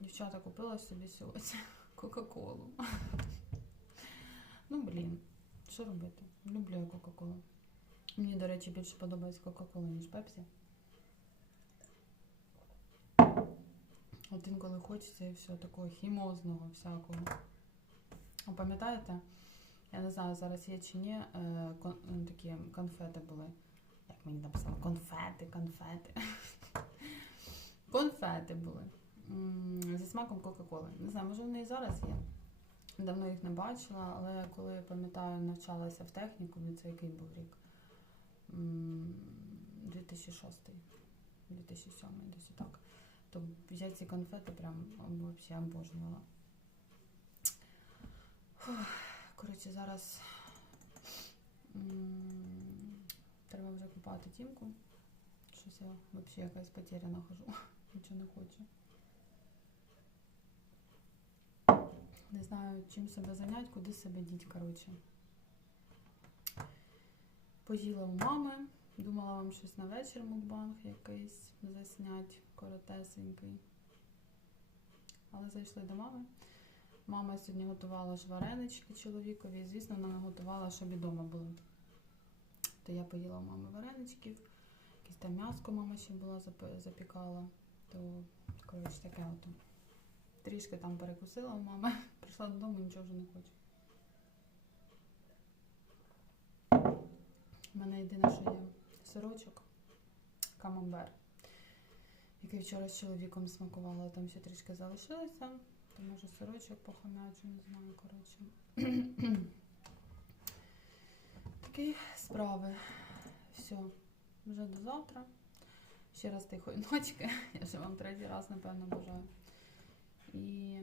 Дівчата купила собі сьогодні Кока-Колу. Ну, блін, що робити? Люблю я Кока-Колу. Мені, до речі, більше подобається Кока-Кола, ніж Пепсі. От інколи хочеться і все такого хімозного всякого. А пам'ятаєте? Я не знаю, зараз є чи ні, е, кон- такі конфети були. Як мені написали? Конфети, конфети. Конфети були. Зі смаком Кока-Коли. Не знаю, може вони і зараз є. Давно їх не бачила, але коли я пам'ятаю, навчалася в технікумі, це який був рік? 2006, 2007, десь так. То я ці конфети прям взагалі обожнювала. Коротше, зараз треба вже купати тімку. Щось я взагалі якась потеряна хожу. Нічого не хочу. Не знаю, чим себе зайняти, куди себе діть, коротше. Поїла у мами. Думала вам щось на вечір мукбанг якийсь заснять, коротесенький. Але зайшли до мами. Мама сьогодні готувала ж варенички чоловікові, і, звісно, вона готувала, щоб і вдома були. То я поїла у мами вареничків, якесь там м'яско мама ще була запікала. То, коротше, таке от. Трішки там перекусила у мами, прийшла додому, нічого вже не хочу. У мене єдине, що є сирочок, камамбер, який вчора з чоловіком смакувала, там ще трішки залишилося. То може сирочок похомячу, не знаю, коротше. Такі справи. Все, вже до завтра. Ще раз тихої ночки. Я вже вам третій раз, напевно, бажаю. І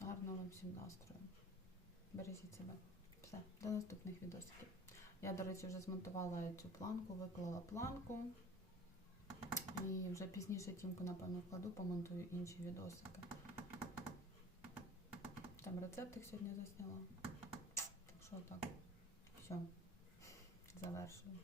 гарного вам всім настрою. Бережіть себе. Все, до наступних відосиків. Я, до речі, вже змонтувала цю планку, виклала планку. І вже пізніше тімку, напевно, вкладу, помонтую інші відосики. Там рецептик сьогодні засняла. Так що так. Все. Завершую.